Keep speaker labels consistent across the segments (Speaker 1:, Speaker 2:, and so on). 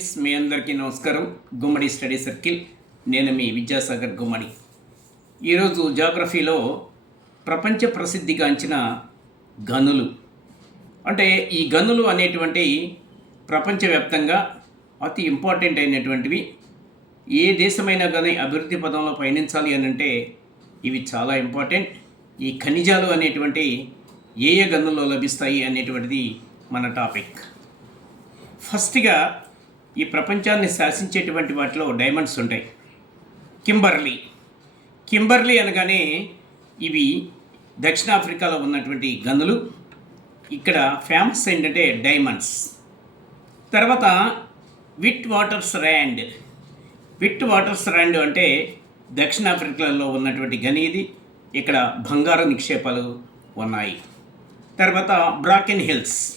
Speaker 1: మీ అందరికీ నమస్కారం. Gummadi study circle. నేను మీ విద్యాసాగర్ గుమ్మడి. ఈరోజు జాగ్రఫీలో ప్రపంచ ప్రసిద్ధిగాంచిన గనులు. అంటే ఈ గనులు అనేటువంటి ప్రపంచవ్యాప్తంగా అతి ఇంపార్టెంట్ అయినటువంటివి. ఏ దేశమైనా కానీ అభివృద్ధి పదంలో పయనించాలి అని అంటే ఇవి చాలా ఇంపార్టెంట్. ఈ ఖనిజాలు అనేటువంటి ఏ ఏ గనుల్లో లభిస్తాయి అనేటువంటిది మన టాపిక్. ఫస్ట్గా ఈ ప్రపంచాన్ని శాసించేటువంటి వాటిలో డైమండ్స్ ఉంటాయి. కింబర్లీ. కింబర్లీ అనగానే ఇవి దక్షిణాఫ్రికాలో ఉన్నటువంటి గనులు. ఇక్కడ ఫేమస్ ఏంటంటే డైమండ్స్. తర్వాత Witwatersrand. Witwatersrand అంటే దక్షిణాఫ్రికాలో ఉన్నటువంటి గని ఇది. ఇక్కడ బంగారు నిక్షేపాలు ఉన్నాయి. తర్వాత బ్రాకెన్ హిల్స్.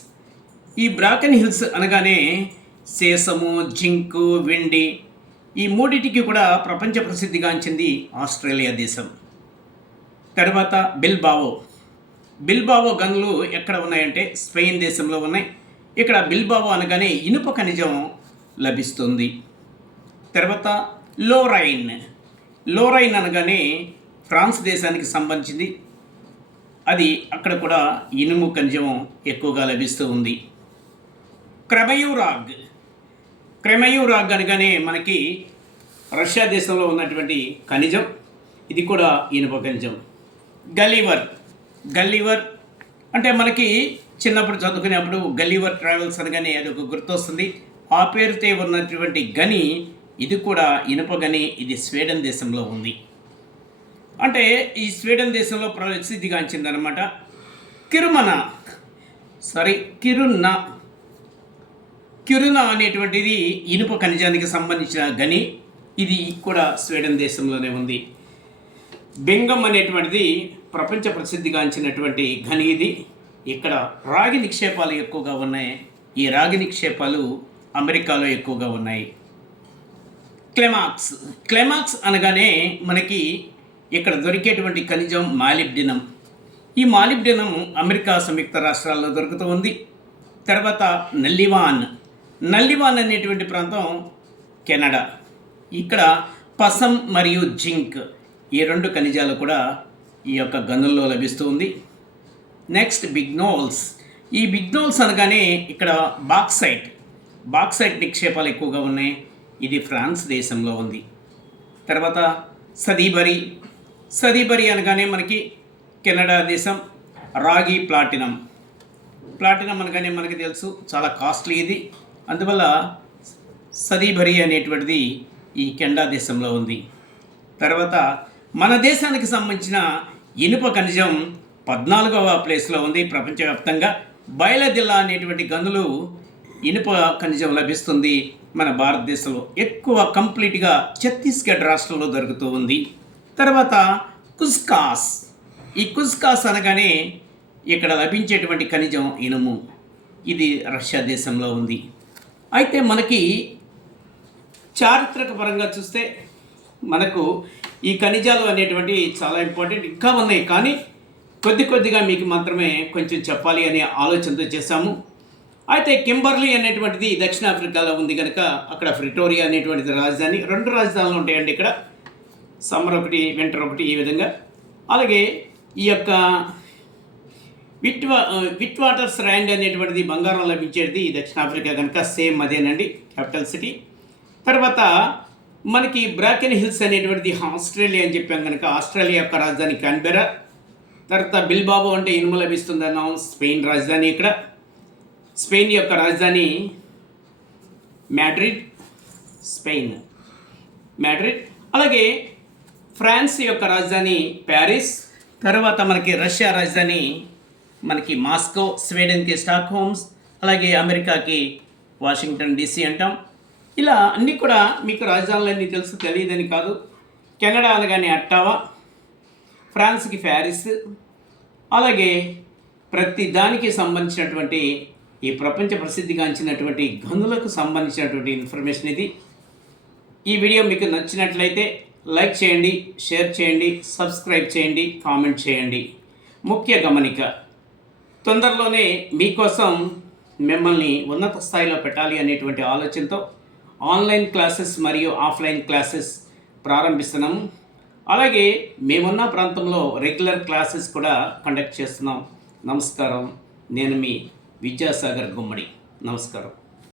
Speaker 1: ఈ బ్రాకెన్ హిల్స్ అనగానే సీసము జింకు వెండి ఈ మూడిటికి కూడా ప్రపంచ ప్రసిద్ధిగాంచింది ఆస్ట్రేలియా దేశం. తర్వాత బిల్బావో. బిల్బావో గన్లు ఎక్కడ ఉన్నాయంటే స్పెయిన్ దేశంలో ఉన్నాయి. ఇక్కడ బిల్బావో అనగానే ఇనుప ఖనిజం లభిస్తుంది. తర్వాత లోరైన్. లోరైన్ అనగానే ఫ్రాన్స్ దేశానికి సంబంధించింది. అది అక్కడ కూడా ఇనుము ఖనిజం ఎక్కువగా లభిస్తూ ఉంది. క్రమయూరాగ్. క్రమయూరాగ్ అనగానే మనకి రష్యా దేశంలో ఉన్నటువంటి ఖనిజం ఇది కూడా ఇనుప ఖనిజం. గలీవర్ గల్లీవర్ అంటే మనకి చిన్నప్పుడు చదువుకునేప్పుడు గల్లీవర్ ట్రావెల్స్ అనగానే అది ఒక గుర్తొస్తుంది. ఆ పేరుతో ఉన్నటువంటి గని ఇది కూడా ఇనుప గని ఇది స్వీడన్ దేశంలో ఉంది. అంటే ఈ స్వీడన్ దేశంలో ప్రసిద్ధిగాంచిందనమాట కిరుమన సారీ కిరున్నా కిరున అనేటువంటిది ఇనుప ఖనిజానికి సంబంధించిన గని. ఇది కూడా స్వీడన్ దేశంలోనే ఉంది. బెంగం అనేటువంటిది ప్రపంచ ప్రసిద్ధిగాంచినటువంటి గని ఇది. ఇక్కడ రాగి నిక్షేపాలు ఎక్కువగా ఉన్నాయి. ఈ రాగి నిక్షేపాలు అమెరికాలో ఎక్కువగా ఉన్నాయి. క్లెమాక్స్. క్లెమాక్స్ అనగానే మనకి ఇక్కడ దొరికేటువంటి ఖనిజం మాలిబ్డినం. ఈ మాలిబ్డినం అమెరికా సంయుక్త రాష్ట్రాల్లో దొరుకుతూ ఉంది. తర్వాత నల్లివాన్. నల్లివాన్ అనేటువంటి ప్రాంతం కెనడా. ఇక్కడ పసం మరియు జింక్ ఈ రెండు ఖనిజాలు కూడా ఈ యొక్క గనుల్లో లభిస్తూ ఉంది. నెక్స్ట్ బిగ్నోల్స్ ఈ బిగ్నోల్స్ అనగానే ఇక్కడ బాక్సైట్. బాక్సైట్ నిక్షేపాలు ఎక్కువగా ఉన్నాయి. ఇది ఫ్రాన్స్ దేశంలో ఉంది. తర్వాత సదీబరి. సదీబరి అనగానే మనకి కెనడా దేశం రాగి ప్లాటినం. ప్లాటినం అనగానే మనకి తెలుసు చాలా కాస్ట్లీ ఇది. అందువల్ల సరీభరి అనేటువంటిది ఈ కెండా దేశంలో ఉంది. తర్వాత మన దేశానికి సంబంధించిన ఇనుప ఖనిజం పద్నాలుగవ ప్లేస్లో ఉంది ప్రపంచవ్యాప్తంగా. బయలదిల్లా అనేటువంటి గనులు ఇనుప ఖనిజం లభిస్తుంది మన భారతదేశంలో. ఎక్కువ కంప్లీట్గా ఛత్తీస్గఢ్ రాష్ట్రంలో దొరుకుతూ ఉంది. తర్వాత కుస్కాస్. ఈ కుస్కాస్ అనగానే ఇక్కడ లభించేటువంటి ఖనిజం ఇనుము. ఇది రష్యా దేశంలో ఉంది. అయితే మనకి చారిత్రక పరంగా చూస్తే మనకు ఈ ఖనిజాలు అనేటువంటి చాలా ఇంపార్టెంట్ ఇంకా ఉన్నాయి. కానీ కొద్ది కొద్దిగా మీకు మాత్రమే కొంచెం చెప్పాలి అనే ఆలోచనతో చేశాము. అయితే కింబర్లీ అనేటువంటిది దక్షిణాఫ్రికాలో ఉంది కనుక అక్కడ ఫ్రిటోరియా అనేటువంటిది రాజధాని. రెండు రాజధానులు ఉంటాయండి ఇక్కడ. సమ్మర్ ఒకటి వింటర్ ఒకటి ఈ విధంగా. అలాగే ఈ యొక్క విట్ విట్ వాటర్స్ ర్యాండ్ అనేటువంటిది బంగారం లభించేది దక్షిణాఫ్రికా కనుక సేమ్ అదేనండి క్యాపిటల్ సిటీ. తర్వాత మనకి బ్రాకెన్ హిల్స్ అనేటువంటిది ఆస్ట్రేలియా అని చెప్పాం కనుక ఆస్ట్రేలియా యొక్క రాజధాని కాన్బెరా. తర్వాత బిల్బాబో అంటే ఇనుము లభిస్తుంది అన్నాం స్పెయిన్ రాజధాని ఇక్కడ. స్పెయిన్ యొక్క రాజధాని మ్యాడ్రిడ్ స్పెయిన్ మ్యాడ్రిడ్ అలాగే ఫ్రాన్స్ యొక్క రాజధాని ప్యారిస్. తర్వాత మనకి రష్యా రాజధాని మనకి మాస్కో స్వీడన్కి స్టాక్ హోమ్స్ అలాగే అమెరికాకి వాషింగ్టన్ డీసీ అంటాం. ఇలా అన్నీ కూడా మీకు రాజధానులన్నీ తెలుసు తెలియదని కాదు. కెనడా అనగానే అట్టావా ఫ్రాన్స్కి ప్యారిస్ అలాగే ప్రతి దానికి సంబంధించినటువంటి ఈ ప్రపంచ ప్రసిద్ధిగాంచినటువంటి గనులకు సంబంధించినటువంటి ఇన్ఫర్మేషన్ ఇది. ఈ వీడియో మీకు నచ్చినట్లయితే లైక్ చేయండి షేర్ చేయండి సబ్స్క్రైబ్ చేయండి కామెంట్ చేయండి. ముఖ్య గమనిక తొందరలోనే మీకోసం మిమ్మల్ని ఉన్నత స్థాయిలో పెట్టాలి అనేటువంటి ఆలోచనతో ఆన్లైన్ క్లాసెస్ మరియు ఆఫ్లైన్ క్లాసెస్ ప్రారంభిస్తున్నాము అలాగే మేమున్న ప్రాంతంలో రెగ్యులర్ క్లాసెస్ కూడా కండక్ట్ చేస్తున్నాం. నమస్కారం. నేను మీ విద్యాసాగర్ గుమ్మడి. నమస్కారం.